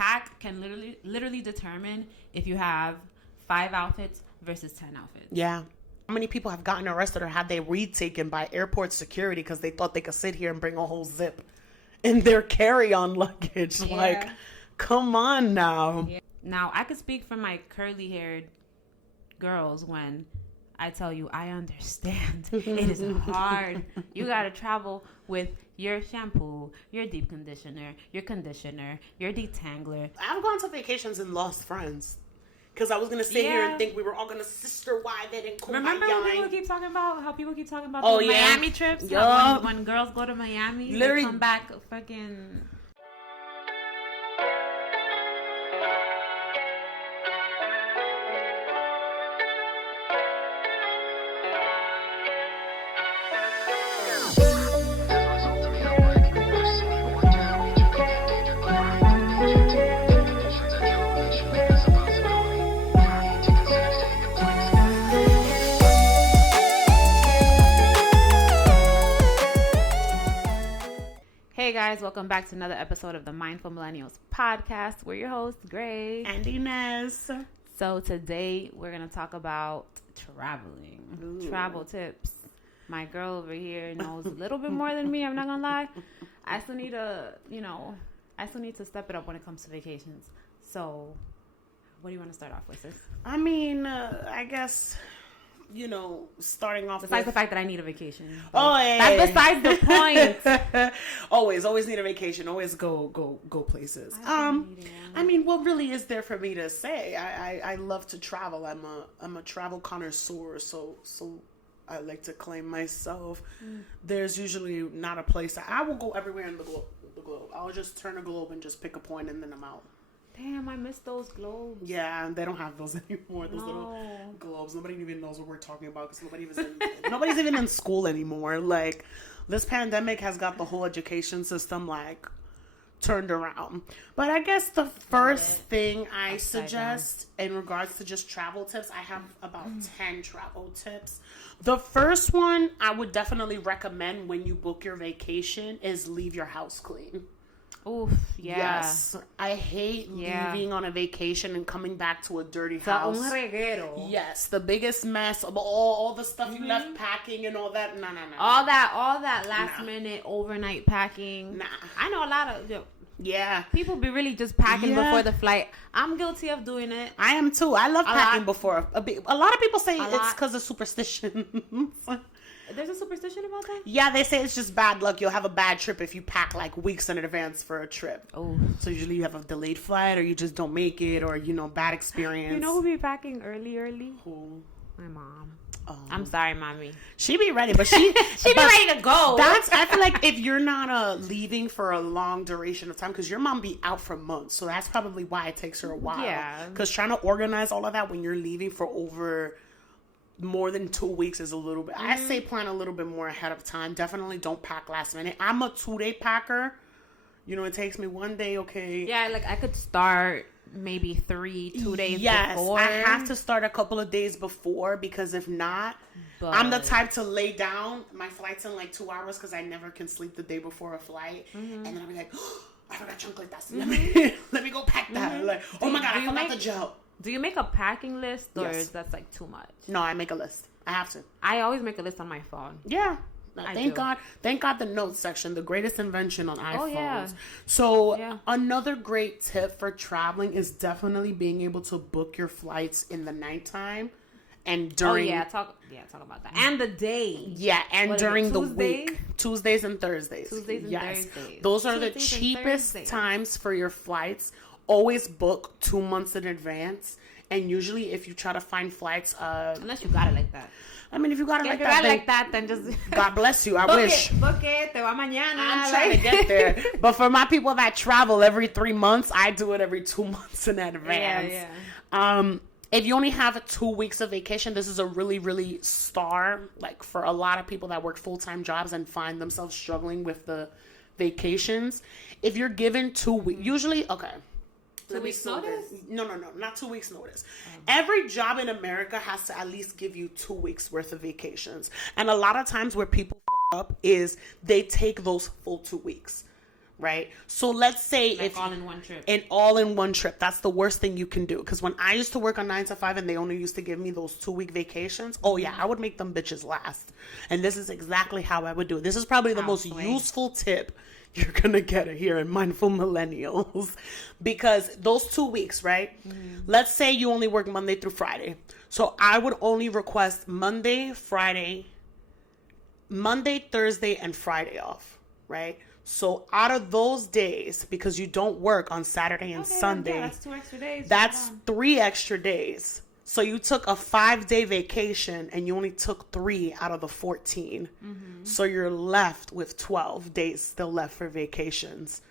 pack can literally determine if you have 5 outfits versus 10 outfits. Yeah. How many people have gotten arrested or had their weed taken by airport security because they thought they could sit here and bring a whole zip in their carry-on luggage? Yeah. Like, come on now. Yeah. Now, I could speak for my curly-haired girls when I tell you I understand. It is hard. You got to travel with your shampoo, your deep conditioner, your detangler. I've gone to vacations and lost friends. Because I was going to sit here and think we were all going to sister wive it and cool. Remember when people keep talking about Miami trips? Yep. When girls go to Miami, literally they come back fucking... Hey guys, welcome back to another episode of the Mindful Millennials podcast. We're your hosts, Grace and Inez. So today we're going to talk about traveling. Ooh. Travel tips. My girl over here knows a little bit more than me, I'm not going to lie. I still need to step it up when it comes to vacations. So what do you want to start off with, sis? I mean, I guess... starting off besides the fact that I need a vacation. Oh, yeah. That's besides the point. always need a vacation. Always go places. I mean, what really is there for me to say? I love to travel. I'm a travel connoisseur, so I like to claim myself. There's usually not a place I will go everywhere in the globe. I'll just turn a globe and just pick a point and then I'm out. Damn, I miss those globes. Yeah, they don't have those anymore. Those little globes. Nobody even knows what we're talking about because nobody's even in school anymore. Like, this pandemic has got the whole education system, like, turned around. But I guess the first thing I suggest in regards to just travel tips, I have about 10 travel tips. The first one I would definitely recommend when you book your vacation is leave your house clean. Oof, yeah. Yes. I hate leaving on a vacation and coming back to a dirty house. Un reguero. Yes, the biggest mess of all the stuff you left packing and all that. No. All that last minute overnight packing. Nah. I know a lot of people be really just packing before the flight. I'm guilty of doing it. I am too. I love packing before. A lot of people say it's because of superstition. There's a superstition about that? Yeah, they say it's just bad luck. You'll have a bad trip if you pack like weeks in advance for a trip. Oh. So usually you have a delayed flight or you just don't make it or, bad experience. You know who be packing early? Who? My mom. I'm sorry, mommy. She be ready, but she be ready to go. I feel like if you're not leaving for a long duration of time, because your mom be out for months, so that's probably why it takes her a while. Yeah. Because trying to organize all of that when you're leaving for over more than 2 weeks is a little bit. I say plan a little bit more ahead of time. Definitely don't pack last minute. I'm a 2-day packer. It takes me 1 day. Okay. Yeah, like I could start maybe 2 days before. I have to start a couple of days before because if not, I'm the type to lay down. My flight's in like 2 hours because I never can sleep the day before a flight, and then I'll be like, oh, I forgot chocolate dust. Let me go pack that. Like, oh my god, I forgot the gel. Do you make a packing list or is that like too much? No, I make a list. I have to. I always make a list on my phone. Yeah. Thank God the notes section, the greatest invention on iPhones. Oh, yeah. So another great tip for traveling is definitely being able to book your flights in the nighttime and during... talk about that. And the day. Yeah, and during the week. Tuesdays and Thursdays. Thursdays. Those are the cheapest times for your flights. Always book 2 months in advance. And usually if you try to find flights... unless you got it like that. I mean, if you got it like that, then just... God bless you. I wish. Book it. Te va mañana. I'm trying to get there. But for my people that travel every 3 months, I do it every 2 months in advance. Yeah. If you only have 2 weeks of vacation, this is a really, really like for a lot of people that work full-time jobs and find themselves struggling with the vacations. If you're given 2 weeks, usually, okay. 2 weeks notice? No, not 2 weeks notice. Every job in America has to at least give you 2 weeks worth of vacations. And a lot of times where people fuck up is they take those full 2 weeks. right? So let's say like all in one trip. An all-in-one trip. That's the worst thing you can do. Because when I used to work on 9 to 5 and they only used to give me those 2-week vacations, oh yeah, I would make them bitches last. And this is exactly how I would do it. This is probably the most useful tip you're going to get here in Mindful Millennials. Because those 2 weeks, right? Let's say you only work Monday through Friday. So I would only request Monday, Thursday, and Friday off, right? So out of those days, because you don't work on Saturday and Sunday, that's 2 extra days. That's 3 extra days. So you took a 5-day vacation and you only took 3 out of the 14. So you're left with 12 days still left for vacations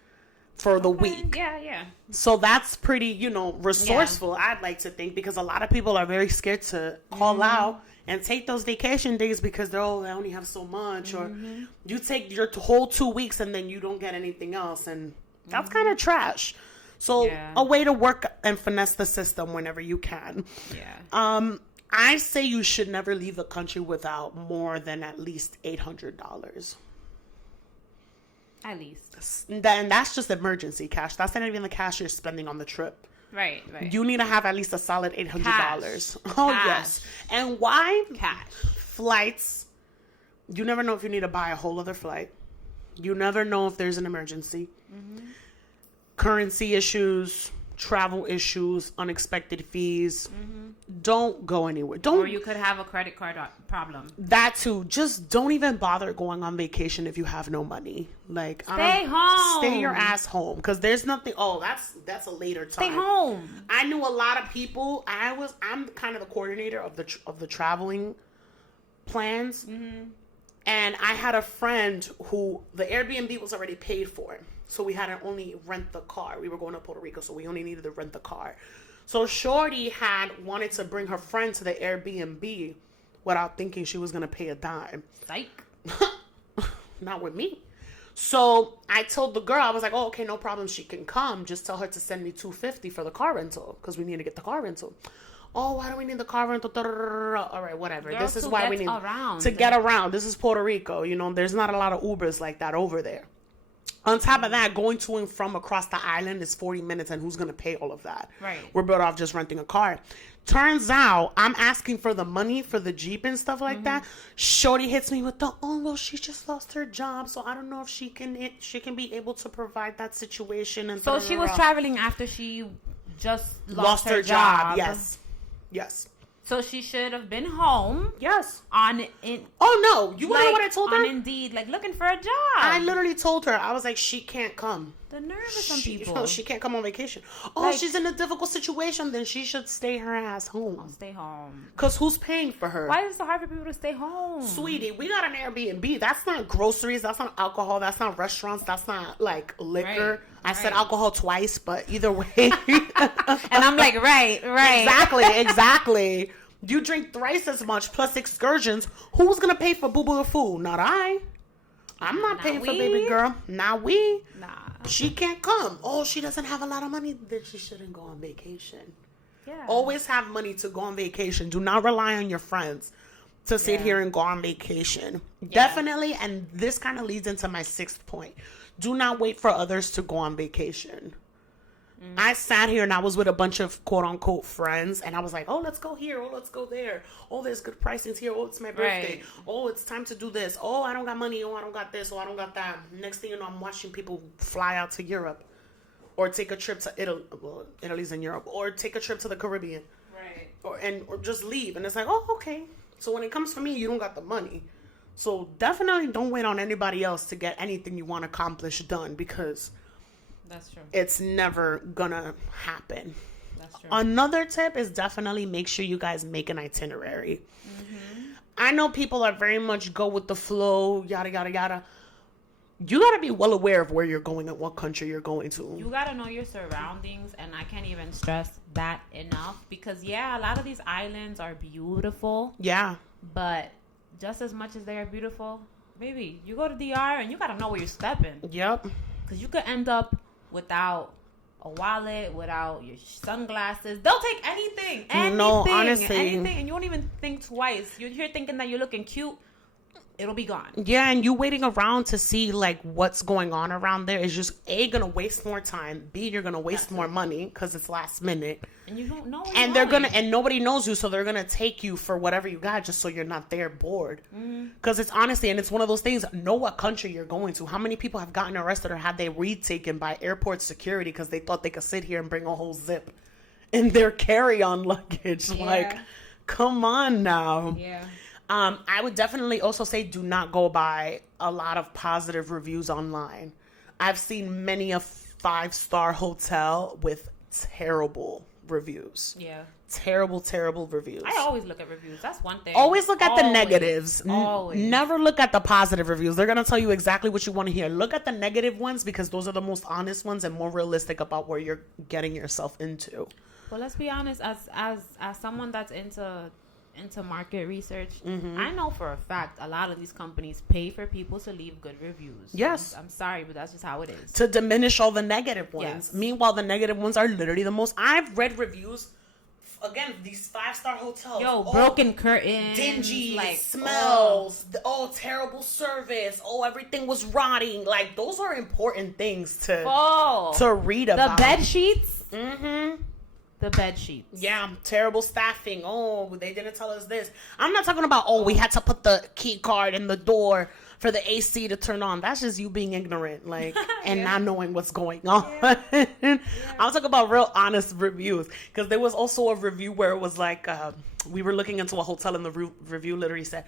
for the week. Yeah. So that's pretty, resourceful, I'd like to think, because a lot of people are very scared to call out and take those vacation days because they only have so much, or you take your whole 2 weeks and then you don't get anything else, and that's kind of trash. So a way to work and finesse the system whenever you can. Yeah. I say you should never leave the country without more than at least $800. At least. And that's just emergency cash. That's not even the cash you're spending on the trip. Right. You need to have at least a solid $800. Oh, yes. And why? Cash. Flights. You never know if you need to buy a whole other flight. You never know if there's an emergency. Currency issues, travel issues, unexpected fees. Don't go anywhere. Or you could have a credit card problem. That too. Just don't even bother going on vacation if you have no money. Like, stay home. Stay your ass home, because there's nothing. Oh, that's a later time. Stay home. I knew a lot of people. I'm kind of the coordinator of the traveling plans, and I had a friend who the Airbnb was already paid for, so we had to only rent the car. We were going to Puerto Rico, so we only needed to rent the car. So Shorty had wanted to bring her friend to the Airbnb without thinking she was going to pay a dime. Psych. Not with me. So I told the girl, I was like, oh, okay, no problem. She can come. Just tell her to send me $250 for the car rental, because we need to get the car rental. Oh, why do we need the car rental? All right, whatever. Girl, this is why we need to get around. This is Puerto Rico. There's not a lot of Ubers like that over there. On top of that, going to and from across the island is 40 minutes, and who's going to pay all of that? Right. We're better off just renting a car. Turns out, I'm asking for the money for the Jeep and stuff like that. Shorty hits me with well, she just lost her job, so I don't know if she can be able to provide that situation. And so she was traveling after she just lost her job. Yes. So she should have been home. Yes. Oh no! You want to know what I told her? On Indeed, looking for a job. I literally told her, I was like, she can't come. The nerve of some people. She can't come on vacation. Oh, she's in a difficult situation. Then she should stay her ass home. I'll stay home. Because who's paying for her? Why is it so hard for people to stay home? Sweetie, we got an Airbnb. That's not groceries. That's not alcohol. That's not restaurants. That's not like liquor. Right. I said alcohol twice, but either way. And I'm like, right. Exactly. You drink thrice as much plus excursions. Who's going to pay for boo-boo food? Not I. I'm not paying for baby girl. Not we. Nah. She can't come. Oh, she doesn't have a lot of money. Then she shouldn't go on vacation. Yeah. Always have money to go on vacation. Do not rely on your friends to sit here and go on vacation. Yeah. Definitely. And this kind of leads into my 6th point. Do not wait for others to go on vacation. I sat here and I was with a bunch of quote unquote friends, and I was like, oh, let's go here. Oh, let's go there. Oh, there's good pricings here. Oh, it's my birthday. Right. Oh, it's time to do this. Oh, I don't got money. Oh, I don't got this. Oh, I don't got that. Next thing you know, I'm watching people fly out to Europe or take a trip to Italy. Well, Italy's in Europe, or take a trip to the Caribbean. Right. Or just leave. And it's like, oh, okay. So when it comes for me, you don't got the money. So definitely don't wait on anybody else to get anything you want accomplished done, because that's true. It's never gonna happen. That's true. Another tip is definitely make sure you guys make an itinerary. I know people are very much go with the flow, yada, yada, yada. You gotta be well aware of where you're going and what country you're going to. You gotta know your surroundings, and I can't even stress that enough, because a lot of these islands are beautiful. Yeah. But just as much as they are beautiful, baby, you go to DR and you gotta know where you're stepping. Yep. Because you could end up without a wallet, without your sunglasses. They'll take anything. No, honestly. Anything. And you won't even think twice. You're here thinking that you're looking cute. it'll be gone. Yeah, and you waiting around to see like what's going on around there is just A, gonna waste more time, B, you're gonna waste more money because it's last minute, and you don't know, and and nobody knows you, so they're gonna take you for whatever you got just so you're not there bored. Because it's honestly, and it's one of those things, know what country you're going to. How many people have gotten arrested or had they retaken by airport security because they thought they could sit here and bring a whole zip in their carry-on luggage? Like, come on now. I would definitely also say do not go by a lot of positive reviews online. I've seen many a 5-star hotel with terrible reviews. Terrible reviews. I always look at reviews. That's one thing. Always look at the negatives. Always. Never look at the positive reviews. They're going to tell you exactly what you want to hear. Look at the negative ones because those are the most honest ones and more realistic about where you're getting yourself into. Well, let's be honest, as someone that's into market research, I know for a fact a lot of these companies pay for people to leave good reviews. Yes. I'm sorry, but that's just how it is. To diminish all the negative ones. Yes. Meanwhile, the negative ones are literally the most. I've read reviews, again, these 5-star hotels. Broken curtains. Dingy, like, smells. Terrible service. Everything was rotting. Like, those are important things to read about. The bed sheets. The bed sheets. Yeah, terrible staffing. Oh, they didn't tell us this. I'm not talking about, we had to put the key card in the door for the AC to turn on. That's just you being ignorant, like, and not knowing what's going on. I'll talk about real honest reviews, because there was also a review where it was like, we were looking into a hotel and the review literally said,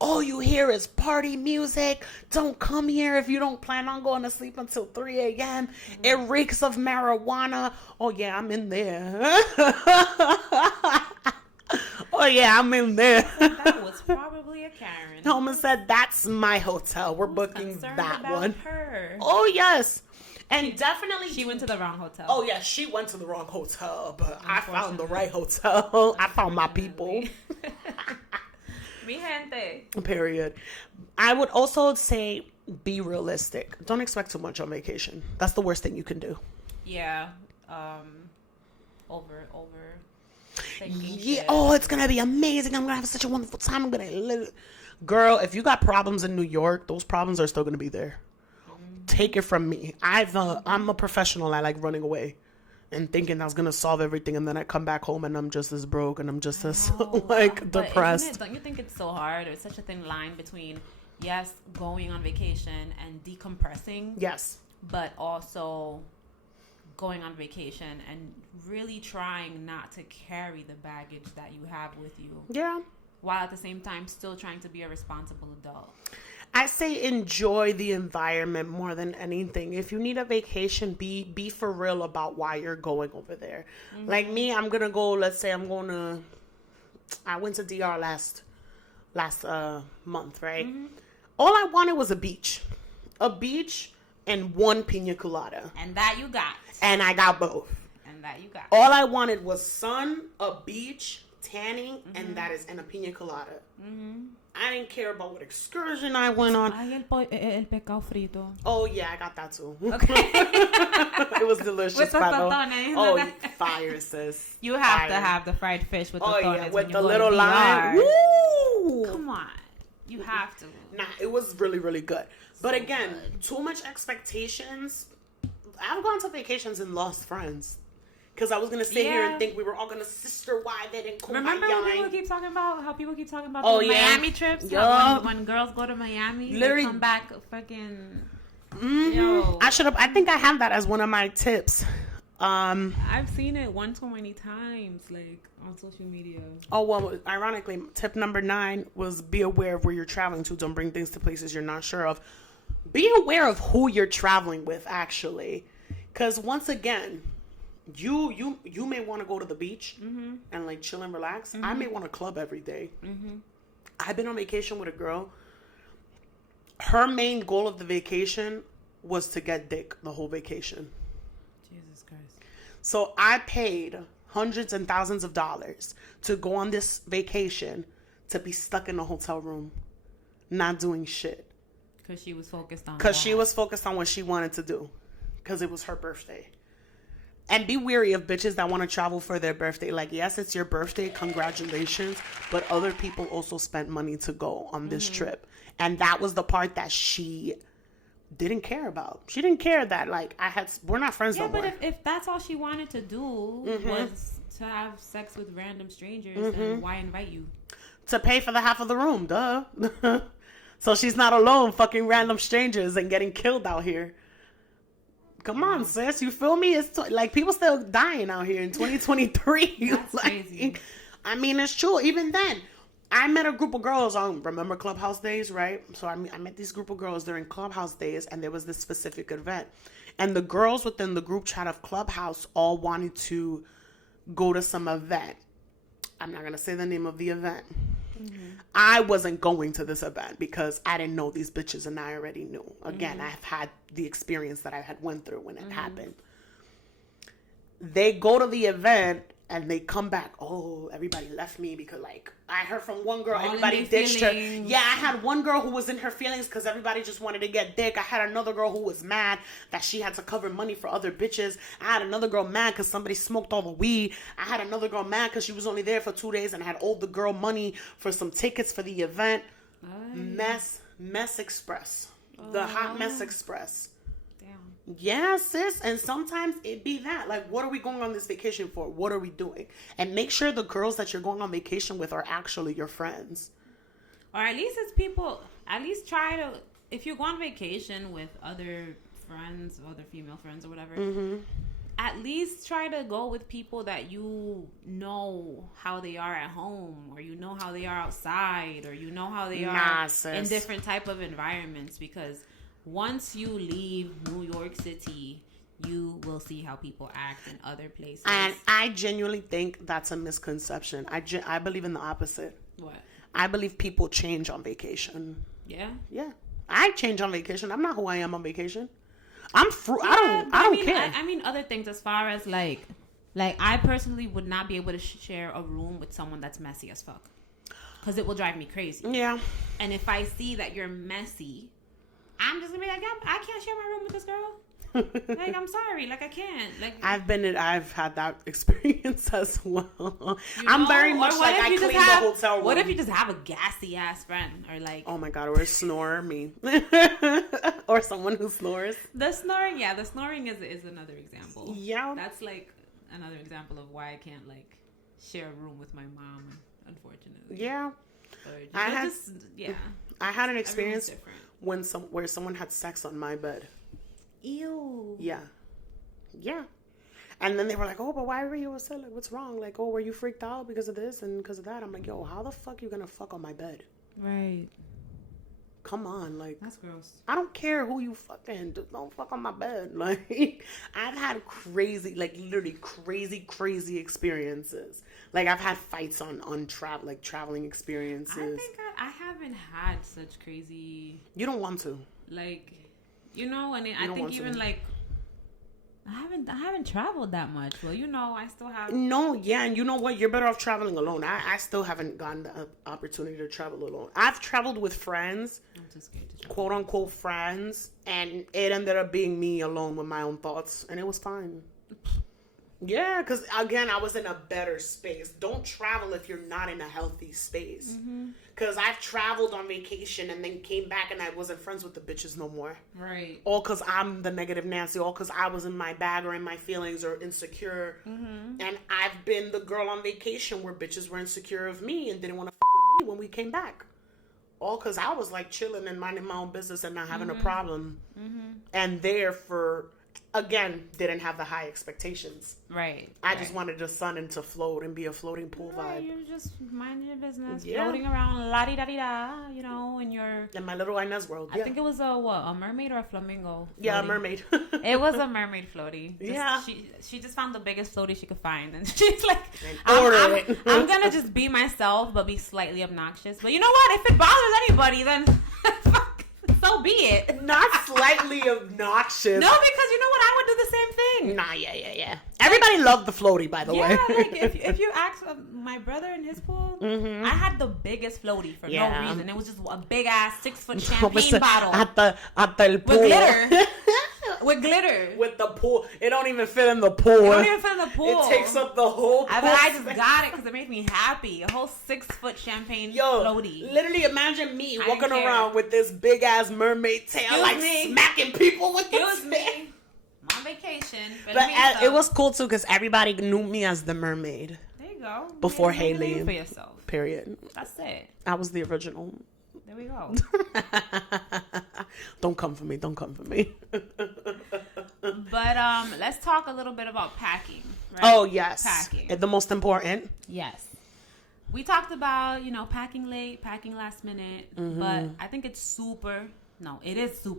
all you hear is party music. Don't come here if you don't plan on going to sleep until 3 a.m. It reeks of marijuana. Oh, yeah, I'm in there. Oh, yeah, I'm in there. That was probably a Karen. Homa said, that's my hotel. We're booking that one. Her. Oh, yes. And definitely... She went to the wrong hotel. Oh, yeah, she went to the wrong hotel, but I found the right hotel. I found my people. Mi gente. Period. I would also say be realistic. Don't expect too much on vacation. That's the worst thing you can do. Yeah. Over thinking Yeah. shit. Oh, it's gonna be amazing. I'm gonna have such a wonderful time. I'm gonna live. Girl, if you got problems in New York, those problems are still gonna be there. Take it from me. I'm a professional. I like running away and thinking I was gonna solve everything, and then I come back home and I'm just as broke and I'm just as depressed. Don't you think it's so hard? There's such a thin line between going on vacation and decompressing. Yes. But also going on vacation and really trying not to carry the baggage that you have with you. Yeah. While at the same time still trying to be a responsible adult. I say enjoy the environment more than anything. If you need a vacation, be for real about why you're going over there. Mm-hmm. Like me, I'm gonna go. Let's say I went to DR last month, right? Mm-hmm. All I wanted was a beach and one pina colada, and that you got. And I got both. And that you got. All I wanted was sun, a beach, tanning, and a pina colada. Mm-hmm. I didn't care about what excursion I went on. El pescado frito. Oh, yeah, I got that too. Okay. It was delicious. With the totones. Oh, fire, sis. You have to have the fried fish with the totones. Oh, yeah, with the little lime. Woo! Come on. You have to. Nah, it was really, really good. But again, too much expectations. I've gone to vacations and lost friends. Because I was going to sit here and think we were all going to sister-wife it and kumbaya. Remember when people keep talking about Miami trips? Yeah. When girls go to Miami, literally they come back fucking... Mm-hmm. I think I have that as one of my tips. I've seen it one too many times, like, on social media. Oh, well, ironically, tip number 9 was be aware of where you're traveling to. Don't bring things to places you're not sure of. Be aware of who you're traveling with, actually. Because once again... You may want to go to the beach and like chill and relax. I may want to club every day. I've been on vacation with a girl. Her main goal of the vacation was to get dick the whole vacation. Jesus Christ. So I paid hundreds and thousands of dollars to go on this vacation to be stuck in a hotel room, not doing shit. Because she was focused on what she wanted to do. Because it was her birthday. And be wary of bitches that want to travel for their birthday. Like, yes, it's your birthday. Congratulations. But other people also spent money to go on this trip. And that was the part that she didn't care about. She didn't care that, like, we're not friends no more. Yeah, but if that's all she wanted to do was to have sex with random strangers, then why invite you? To pay for the half of the room, duh. So she's not alone fucking random strangers and getting killed out here. Come on, sis. You feel me? It's like people still dying out here in 2023. That's like, crazy. I mean, it's true. Even then, I met a group of girls on, remember Clubhouse Days, right? So I met this group of girls during Clubhouse Days, and there was this specific event. And the girls within the group chat of Clubhouse all wanted to go to some event. I'm not going to say the name of the event. I wasn't going to this event because I didn't know these bitches, and I already knew. Again, I've had the experience that I had went through when it happened. They go to the event and they come back. Oh, everybody left me because, like, I heard from one girl, everybody ditched her. Yeah, I had one girl who was in her feelings because everybody just wanted to get dick. I had another girl who was mad that she had to cover money for other bitches. I had another girl mad because somebody smoked all the weed. I had another girl mad because she was only there for 2 days and had owed the girl money for some tickets for the event. Mess Express. The Hot Mess Express. Yeah, sis. And sometimes it be that. Like, what are we going on this vacation for? What are we doing? And make sure the girls that you're going on vacation with are actually your friends. Or at least it's people, at least try to, if you go on vacation with other friends, other female friends or whatever, at least try to go with people that you know how they are at home, or you know how they are outside, or you know how they are in different type of environments, because once you leave New York City, you will see how people act in other places. And I genuinely think that's a misconception. I believe in the opposite. What? I believe people change on vacation. Yeah? Yeah. I change on vacation. I'm not who I am on vacation. I don't care. I mean other things as far as like I personally would not be able to share a room with someone that's messy as fuck. Because it will drive me crazy. Yeah. And if I see that you're messy, I'm just gonna be like, I can't share my room with this girl. Like, I'm sorry, like I can't. Like, I've had that experience as well. I'm very much like I clean the hotel room. What if you just have a gassy ass friend, or like, oh my god, or a snorer, me, or someone who snores. The snoring is another example. Yeah, that's like another example of why I can't like share a room with my mom, unfortunately. Yeah, I had an experience where someone had sex on my bed. Ew. Yeah. And then they were like, oh, but why were you upset? Like, what's wrong? Like, oh, were you freaked out because of this and because of that? I'm like, yo, how the fuck you gonna fuck on my bed? Right. Come on, like, that's gross. I don't care who you fucking, just don't fuck on my bed. Like, I've had crazy, like, literally crazy experiences. Like, I've had fights on traveling experiences. I think I haven't had such crazy. You don't want to. Like, you know, and I think even like I haven't traveled that much. Well, you know, I still have. No, yeah, and you know what? You're better off traveling alone. I still haven't gotten the opportunity to travel alone. I've traveled with friends. I'm too scared to travel. Quote unquote friends, and it ended up being me alone with my own thoughts, and it was fine. Yeah, because again, I was in a better space. Don't travel if you're not in a healthy space. Because I've traveled on vacation and then came back and I wasn't friends with the bitches no more. Right. All because I'm the negative Nancy. All because I was in my bag or in my feelings or insecure. And I've been the girl on vacation where bitches were insecure of me and didn't want to fuck with me when we came back. All because I was like chilling and minding my own business and not having a problem. And therefore, again, didn't have the high expectations. Right. I just wanted the sun and to float and be a floating pool vibe. You're just minding your business, floating around, la-di-da-di-da, you know, in my little Inez world. I think it was a mermaid or a flamingo? Floaty. Yeah, a mermaid. It was a mermaid floaty. She just found the biggest floaty she could find, and she's like, I'm gonna just be myself, but be slightly obnoxious. But you know what? If it bothers anybody, then so be it. Not slightly obnoxious. No, because you know what? I would do the same thing. Nah, yeah. Everybody Everybody loved the floaty, by the way. Yeah, like if you ask my brother in his pool, I had the biggest floaty for no reason. It was just a big ass 6-foot champagne bottle Hasta el pool. with glitter. With glitter. With the pool. It don't even fit in the pool. It don't even fit in the pool. It takes up the whole pool. I just got it because it made me happy. A whole 6-foot champagne floaty. Literally imagine me walking around with this big ass mermaid tail, smacking people with the Excuse me. I'm on vacation. But it was cool too because everybody knew me as the mermaid. There you go. Before Haley. For yourself. Period. That's it. I was the original. There we go. Don't come for me. Don't come for me. But let's talk a little bit about packing. Right? Oh, yes. Packing. The most important. Yes. We talked about, packing late, packing last minute, but I think it is super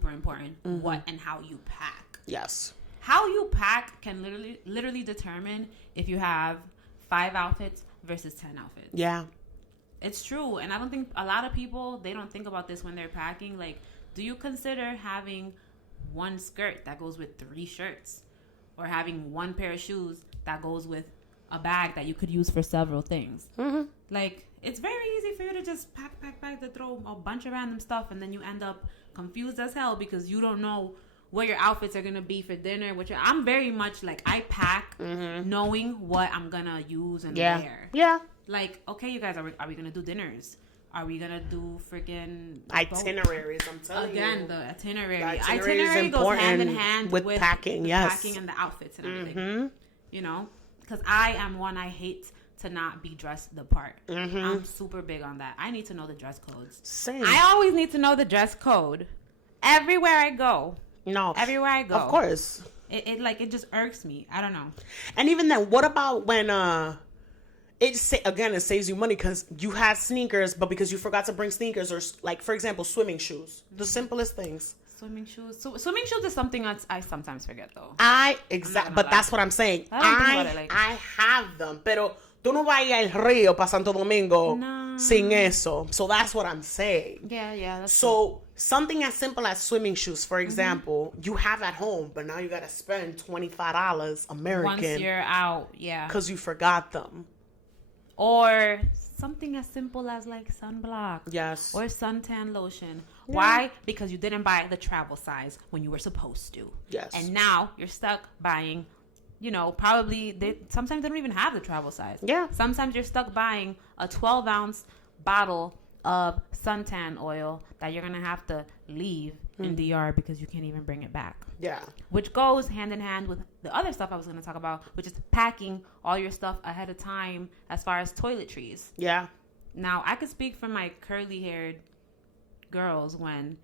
important what and how you pack. Yes. How you pack can literally determine if you have 5 outfits versus 10 outfits. Yeah. It's true. And I don't think a lot of people, they don't think about this when they're packing. Like, do you consider having one skirt that goes with 3 shirts? Or having one pair of shoes that goes with a bag that you could use for several things? Mm-hmm. Like, it's very easy for you to just pack, to throw a bunch of random stuff, and then you end up confused as hell because you don't know what your outfits are going to be for dinner. I'm very much like, I pack knowing what I'm going to use and wear. Yeah. Like, okay, you guys, are we going to do dinners? Are we going to do freaking itineraries? I'm telling you. Again, the itinerary. The itinerary goes hand in hand with packing, yes. Packing and the outfits and everything. Because I am one, I hate to not be dressed the part. I'm super big on that. I need to know the dress codes. Same. I always need to know the dress code. Everywhere I go. Everywhere I go. Of course. It just irks me. I don't know. And even then, what about when it saves you money because you had sneakers, but because you forgot to bring sneakers, or like, for example, swimming shoes. The simplest things. Swimming shoes. So swimming shoes is something that I sometimes forget, though. But that's what I'm saying. I have them, pero tú no vas a ir al río para Santo Domingo sin eso. So that's what I'm saying. Yeah. That's so something as simple as swimming shoes, for example, you have at home, but now you got to spend $25 American. Once you're out, yeah. Because you forgot them. Or something as simple as like sunblock. Yes. Or suntan lotion. Yeah. Why? Because you didn't buy the travel size when you were supposed to. Yes. And now you're stuck buying, probably sometimes they don't even have the travel size. Yeah. Sometimes you're stuck buying a 12-ounce bottle of suntan oil that you're going to have to leave in DR because you can't even bring it back. Yeah. Which goes hand in hand with the other stuff I was going to talk about, which is packing all your stuff ahead of time as far as toiletries. Yeah. Now, I could speak for my curly-haired girls when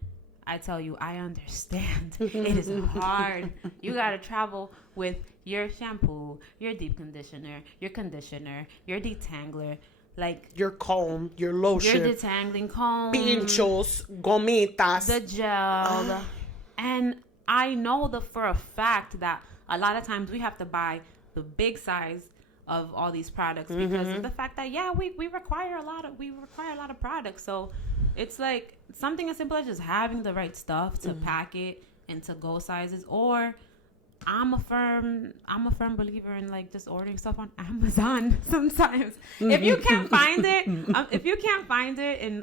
I tell you I understand. It is hard. You got to travel with your shampoo, your deep conditioner, your detangler, like your comb, your lotion, your detangling comb, pinchos, gomitas, the gel. And I know for a fact that a lot of times we have to buy the big size of all these products because of the fact that we require a lot of products. So it's like something as simple as just having the right stuff to pack it and to go sizes. Or I'm a firm believer in like just ordering stuff on Amazon sometimes. If you can't find it, in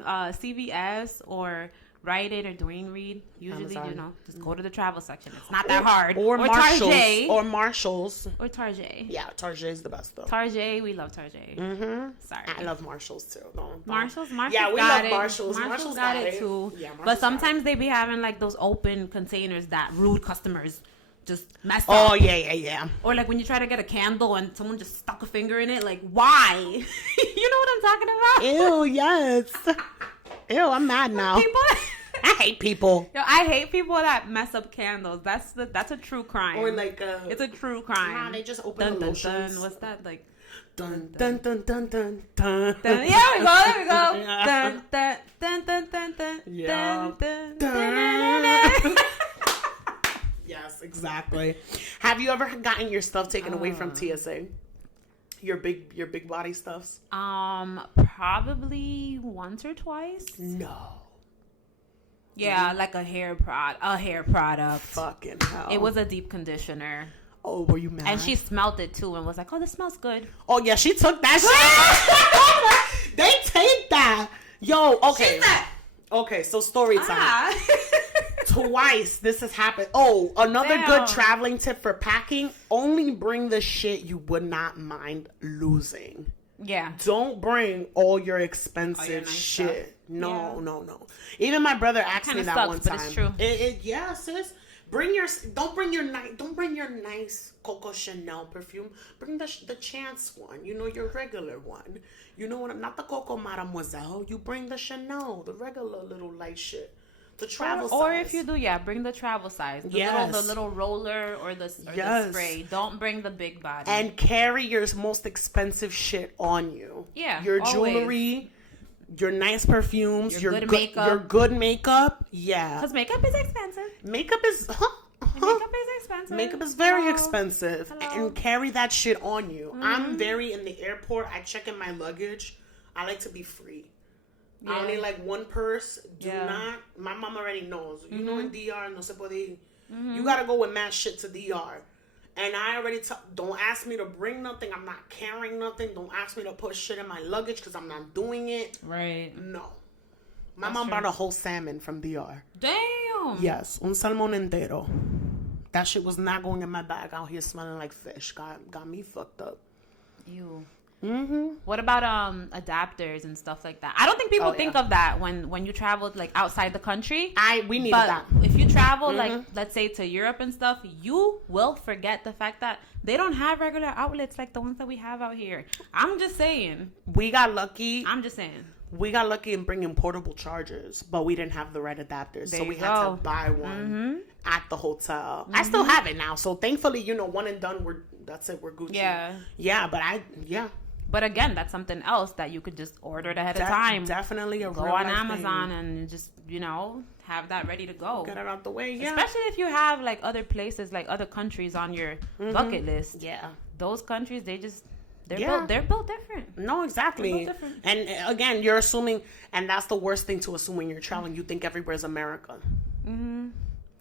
CVS or Rite Aid or Duane Reade, usually Amazon. Just go to the travel section. It's not that hard. Or Marshalls. Or Target. Yeah, Target is the best though. Target, we love Target. Sorry, I love Marshalls too. Marshalls. Yeah, we love Marshalls. Marshalls got it too. Yeah, but sometimes they be having like those open containers that rude customers just mess up. Oh yeah. Or like when you try to get a candle and someone just stuck a finger in it. Like, why? You know what I'm talking about? Ew, yes. Ew, I'm mad now. I hate people. Yo, I hate people that mess up candles. That's a true crime. Or like it's a true crime. Nah, they just open the lotions. Dun. What's that like? Dun dun dun dun dun dun. Yeah, there we go. Yeah. Dun. Yeah. Dun. Yes, exactly. Have you ever gotten your stuff taken away from TSA? Your big body stuffs? Probably once or twice. No. Yeah, like a hair product. Fucking hell. It was a deep conditioner. Oh, were you mad? And she smelled it too and was like, "Oh, this smells good." Oh yeah, she took that shit. They take that. Yo, okay. Okay, so story time. Twice this has happened. Oh, another good traveling tip for packing: only bring the shit you would not mind losing. Yeah. Don't bring all your expensive nice shit. Stuff. No. Even my brother asked me that sucks, one time. But it's true. Yeah, sis. Don't bring your nice Coco Chanel perfume. Bring the Chance one. You know, your regular one. You know what? Not the Coco Mademoiselle. You bring the Chanel, the regular little light shit. The travel size. Or if you do, bring the travel size. The little roller or the spray. Don't bring the big body. And carry your most expensive shit on you. Yeah. Your jewelry, your nice perfumes, your good makeup. Your good makeup. Yeah. Because makeup is expensive. Makeup is expensive. Makeup is very expensive. Hello. And carry that shit on you. Mm-hmm. I'm very in the airport. I check in my luggage. I like to be free. Yeah. I only like one purse. Do not. My mom already knows. You know, in DR, no se puede. You gotta go with mad shit to DR. And I already don't ask me to bring nothing. I'm not carrying nothing. Don't ask me to put shit in my luggage because I'm not doing it. Right. No. My mom bought a whole salmon from DR. Damn. Yes, un salmon entero. That shit was not going in my bag out here smelling like fish. Got me fucked up. Ew. What about adapters and stuff like that? I don't think people think of that when you travel like outside the country. We need that. If you travel like let's say to Europe and stuff, you will forget the fact that they don't have regular outlets like the ones that we have out here. I'm just saying. We got lucky. I'm just saying. We got lucky in bringing portable chargers, but we didn't have the right adapters, so we had to buy one at the hotel. I still have it now, so thankfully, one and done. That's it. We're Gucci. Yeah, But again, that's something else that you could just order it ahead of time. Definitely go on Amazon and just, have that ready to go. Get it out the way, yeah. Especially if you have, like, other places, like, other countries on your bucket list. Yeah. Those countries, they're built different. No, exactly. They're built different. And, again, you're assuming, and that's the worst thing to assume when you're traveling. You think everywhere's America.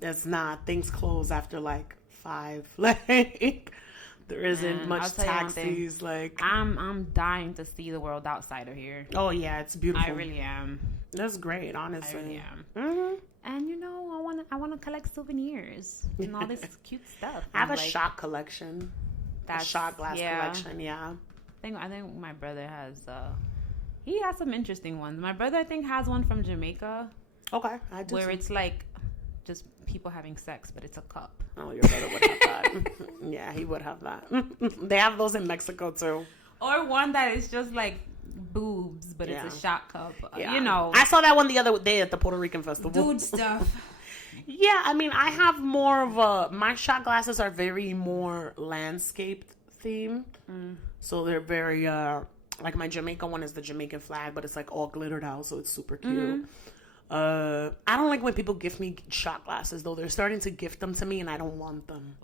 It's not. Things close after, like, 5. Like... There isn't much taxis. Like I'm dying to see the world outside of here. Oh yeah, it's beautiful. I really am. That's great, honestly. I really am. And I wanna collect souvenirs and all this cute stuff. I have a shot collection. A shot glass collection. Yeah. I think my brother has. He has some interesting ones. My brother I think has one from Jamaica. Okay, I do. Where it's like just people having sex, but it's a cup. Oh, your brother would have that. Yeah, he would have that. They have those in Mexico too. Or one that is just like boobs, but it's a shot cup. Yeah. I saw that one the other day at the Puerto Rican festival. Dude stuff. Yeah, I mean, I have more of my shot glasses are very more landscaped themed. So they're very, like my Jamaica one is the Jamaican flag, but it's like all glittered out, so it's super cute. I don't like when people gift me shot glasses, though. They're starting to gift them to me, and I don't want them.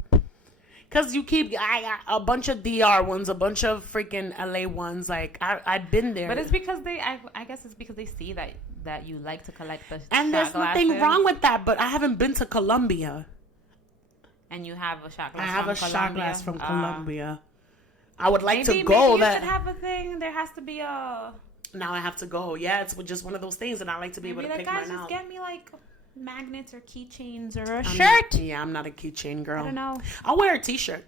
Because I got a bunch of DR ones, a bunch of freaking LA ones. Like, I've been there. But it's because I guess it's because they see that you like to collect the and shot there's glasses. Nothing wrong with that, but I haven't been to Colombia. And you have a shot glass I have a Colombia? Shot glass from Colombia. I would like to go. Maybe you should have a thing. There has to be a... Now I have to go. Yeah, it's just one of those things, and I like to be able to pick mine out. Just get me like magnets or keychains or a shirt. I'm not a keychain girl. I don't know. I'll wear a t-shirt.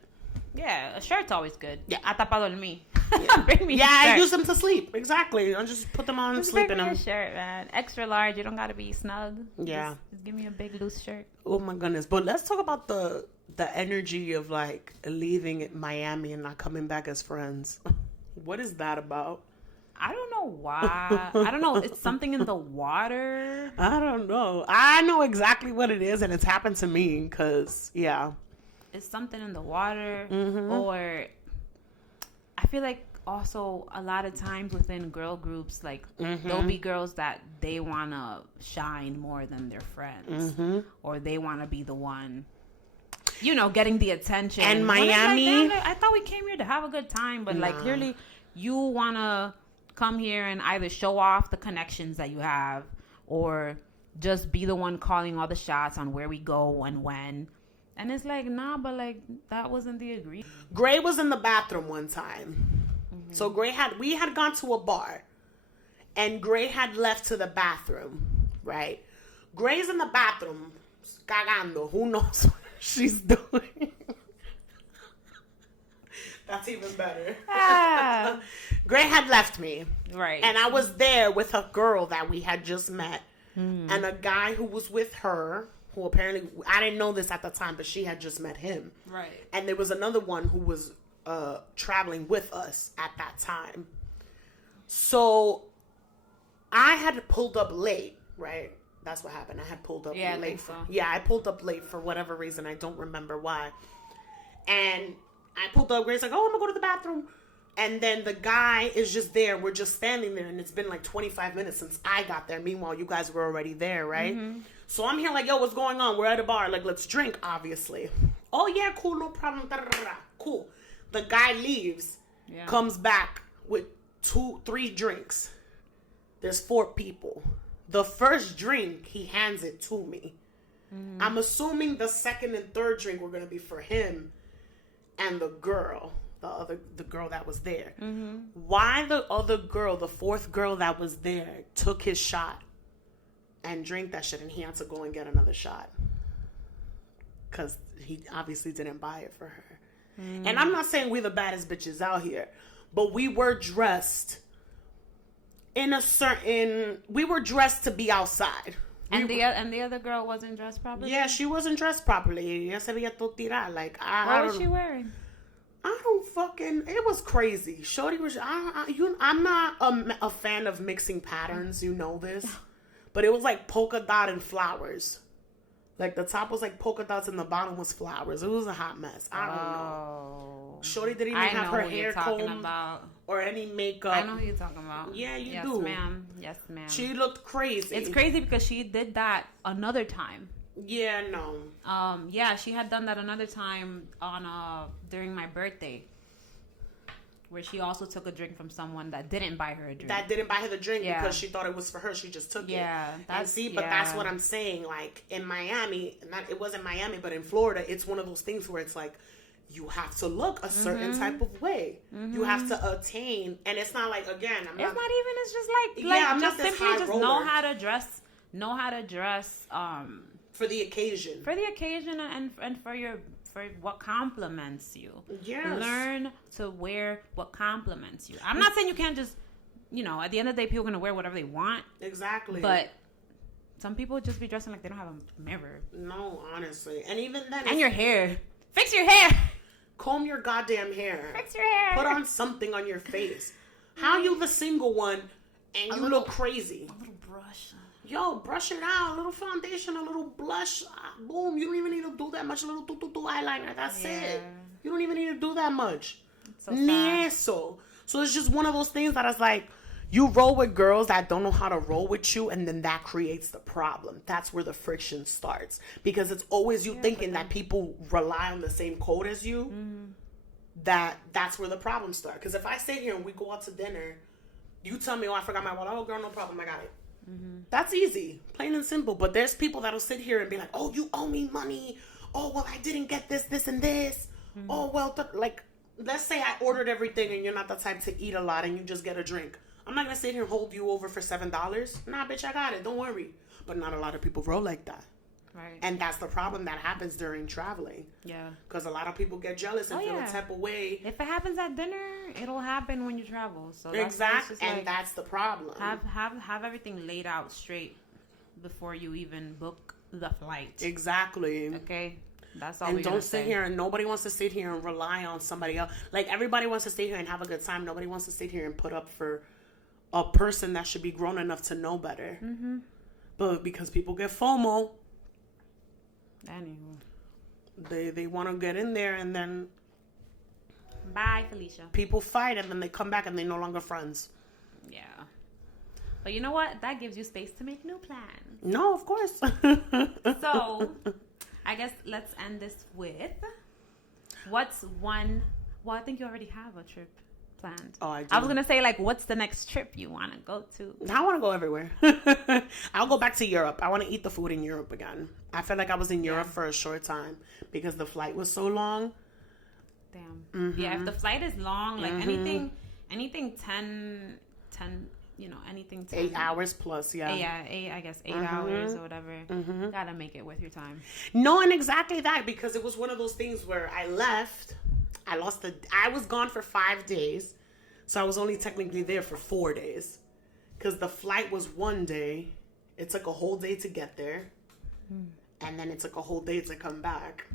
Yeah, a shirt's always good. Yeah, a tapa dormir. Yeah. Bring me. Yeah, I use them to sleep. Exactly. I just put them on and sleep in them. A shirt, man. Extra large. You don't gotta be snug. Yeah. Just give me a big loose shirt. Oh my goodness! But let's talk about the energy of like leaving Miami and not coming back as friends. What is that about? I don't know why. I don't know. It's something in the water. I don't know. I know exactly what it is, and it's happened to me because, it's something in the water, or I feel like also a lot of times within girl groups, like there'll be girls that they want to shine more than their friends, or they want to be the one, getting the attention. And Miami, I thought we came here to have a good time, but like clearly you want to come here and either show off the connections that you have or just be the one calling all the shots on where we go and when. And it's like, nah, but like that wasn't the agreement. Gray was in the bathroom one time. Mm-hmm. So we had gone to a bar. And Gray had left to the bathroom, right? Gray's in the bathroom, cagando. Who knows what she's doing? That's even better. Ah. Gray had left me. Right. And I was there with a girl that we had just met. Mm. And a guy who was with her, who apparently, I didn't know this at the time, but she had just met him. Right. And there was another one who was traveling with us at that time. So I had pulled up late, right? That's what happened. I had pulled up late. I pulled up late for whatever reason. I don't remember why. And I pulled up. Grace like, oh, I'm going to go to the bathroom. And then the guy is just there. We're just standing there. And it's been like 25 minutes since I got there. Meanwhile, you guys were already there, right? Mm-hmm. So I'm here like, yo, what's going on? We're at a bar. Like, let's drink, obviously. Oh, yeah, cool. No problem. Cool. The guy leaves, comes back with 2-3 drinks. There's 4 people. The first drink, he hands it to me. Mm-hmm. I'm assuming the second and third drink were going to be for him and the girl, the girl that was there. Mm-hmm. Why the other girl, the 4th girl that was there, took his shot and drank that shit, and he had to go and get another shot because he obviously didn't buy it for her. Mm-hmm. And I'm not saying we're the baddest bitches out here, but we were dressed we were dressed to be outside. And the other girl wasn't dressed properly? Yeah, she wasn't dressed properly. Ella se veía todo tirada. Like, what was she wearing? I don't fucking... It was crazy. Shorty was... I'm not a fan of mixing patterns. You know this. But it was like polka dot and flowers. Like, the top was like polka dots and the bottom was flowers. It was a hot mess. I don't know. Shorty didn't even have her hair combed or any makeup. I know who you're talking about. Yeah, you yes, do. Ma'am. Yes, ma'am. She looked crazy. It's crazy because she did that another time. Yeah, no. Yeah, she had done that another time during my birthday, where she also took a drink from someone that didn't buy her a drink. That didn't buy her the drink because she thought it was for her. She just took it. Yeah, that's what I'm saying. Like in Miami, it wasn't Miami, but in Florida, it's one of those things where it's like you have to look a certain type of way. Mm-hmm. You have to attain, and it's not like it's just like just simply just know how to dress for the occasion. And for what compliments you. Yes. Learn to wear what compliments you. I'm not saying you can't just, at the end of the day, people are going to wear whatever they want. Exactly. But some people just be dressing like they don't have a mirror. No, honestly. And even then. And your hair. Fix your hair. Comb your goddamn hair. Fix your hair. Put on something on your face. How you the single one and you look crazy? A little brush. Yo, brush it out. A little foundation, a little blush. Boom. You don't even need to do that much. A little eyeliner. That's it. You don't even need to do that much. Ni eso. So it's just one of those things that is like, you roll with girls that don't know how to roll with you, and then that creates the problem. That's where the friction starts. Because it's always you thinking that people rely on the same code as you. Mm-hmm. That's where the problems start. Because if I sit here and we go out to dinner, you tell me, oh, I forgot my wallet. Oh, girl, no problem. I got it. Mm-hmm. That's easy, plain and simple. But there's people that'll sit here and be like, oh, you owe me money. Oh, well, I didn't get this and this. Mm-hmm. Oh, well, let's say I ordered everything and you're not the type to eat a lot and you just get a drink. I'm not going to sit here and hold you over for $7. Nah, bitch, I got it. Don't worry. But not a lot of people roll like that. Right. And that's the problem that happens during traveling. Yeah. Because a lot of people get jealous and feel a type of way. If it happens at dinner, it'll happen when you travel. So exactly. And that's the problem. Have everything laid out straight before you even book the flight. Exactly. Okay? That's all. And don't sit here and nobody wants to sit here and rely on somebody else. Like, everybody wants to sit here and have a good time. Nobody wants to sit here and put up for a person that should be grown enough to know better. Mm-hmm. But because people get FOMO, they want to get in there, and then bye, Felicia. People fight, and then they come back and they're no longer friends. Yeah. But you know what? That gives you space to make new plans. No, of course. So, I guess let's end this with what's one... Well, I think you already have a trip planned? Oh, I do. I was gonna say, like, what's the next trip you want to go to? I want to go everywhere. I'll go back to Europe. I want to eat the food in Europe again. I feel like I was in Europe for a short time because the flight was so long. Damn. Mm-hmm. Yeah, if the flight is long, like anything 10, you know, anything 10. 8 hours plus, yeah. I guess 8 hours or whatever. Gotta make it worth your time. No, and exactly that, because it was one of those things where I left. I was gone for 5 days. So I was only technically there for 4 days. Because the flight was 1 day. It took a whole day to get there. And then it took a whole day to come back.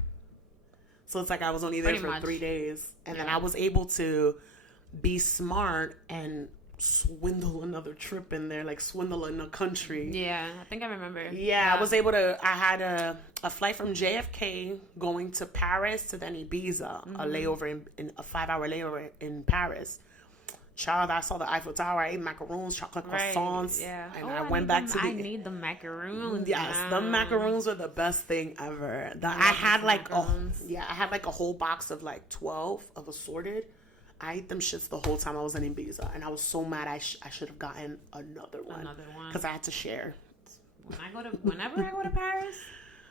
So it's like I was only there for 3 days. And then I was able to be smart and swindle another trip in there, like swindle in a country. Yeah, I think I remember. Yeah, I was able to, I had a flight from JFK going to Paris to then Ibiza, a layover in a 5-hour layover in Paris. Child, I saw the Eiffel Tower, I ate macaroons, chocolate croissants, and I went back to I need the macaroons. Yes, the macaroons are the best thing ever. I had like a whole box of like 12 of assorted. I ate them shits the whole time I was in Ibiza, and I was so mad I should have gotten another one because I had to share. Whenever I go to Paris,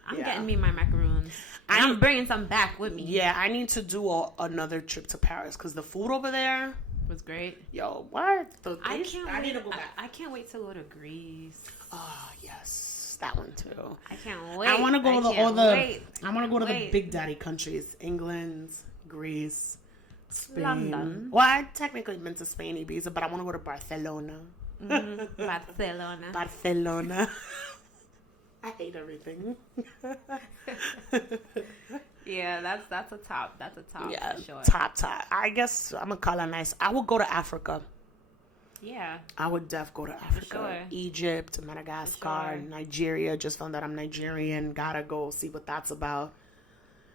I'm getting me my macaroons. I'm bringing some back with me. Yeah, I need to do another trip to Paris because the food over there was great. Yo, what? I need to go back. I can't wait to go to Greece. Oh yes, that one too. I can't wait. I want to go to the big daddy countries: England, Greece, Spain. London. Well, I technically been to Spain, Ibiza, but I want to go to Barcelona. Barcelona. I hate everything. Yeah, that's a top. That's a top. Yeah, for sure. top. I guess I'm gonna colonize. I would go to Africa. Yeah. I would go to Africa. Sure. Egypt, Madagascar, Nigeria. Just found out I'm Nigerian. Gotta go see what that's about.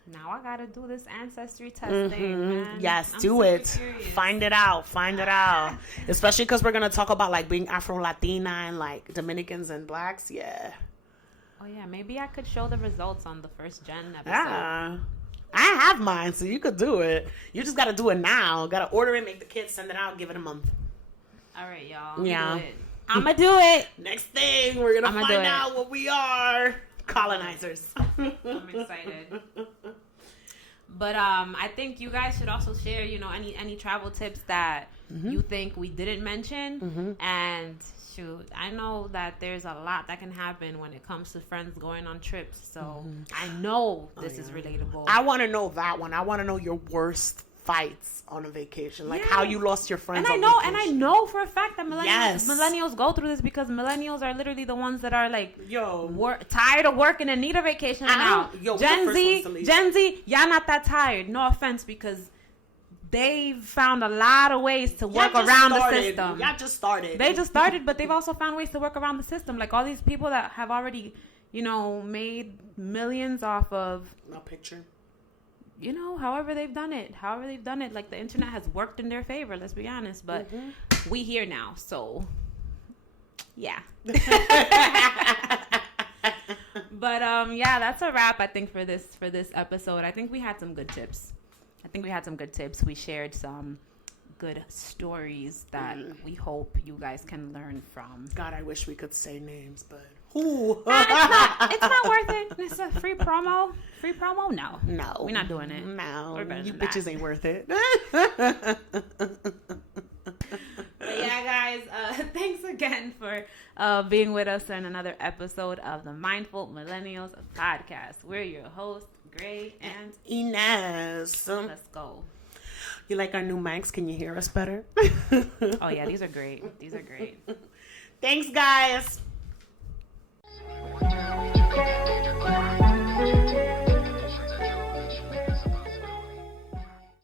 Now I gotta do this ancestry testing, man. Yes, do it. Curious. Find it out. Especially because we're gonna talk about like being Afro-Latina and like Dominicans and Blacks. Yeah. Oh yeah, maybe I could show the results on the first gen episode. Yeah. I have mine, so you could do it. You just gotta do it now. Gotta order it, make the kids, send it out, give it a month. All right, y'all. Yeah. I'm gonna do it. Next thing, we're gonna find out what we are. Colonizers. I'm excited. But I think you guys should also share, you know, any travel tips that you think we didn't mention. And shoot, I know that there's a lot that can happen when it comes to friends going on trips. So I know this is relatable. I want to know that one. I want to know your worst fights on a vacation, like how you lost your friends. And I know for a fact that millennials go through this because millennials are literally the ones that are like, tired of working and need a vacation now. Gen Z, y'all not that tired. No offense, because they've found a lot of ways to work around the system. Y'all just started. They just started, but they've also found ways to work around the system. Like all these people that have already, you know, made millions off of a picture. You know, however they've done it, like the internet has worked in their favor, let's be honest, but we here now, so yeah. But yeah, that's a wrap, I think, for this episode. I think we had some good tips. We shared some good stories that we hope you guys can learn from. God, I wish we could say names, but who? It's not worth it. It's a free promo. No, we're not doing it. No, you bitches ain't worth it. But yeah, guys, thanks again for being with us in another episode of the Mindful Millennials podcast. We're your hosts, Gray and Inez. Let's go. You like our new mics? Can you hear us better? Oh yeah, these are great. Thanks, guys.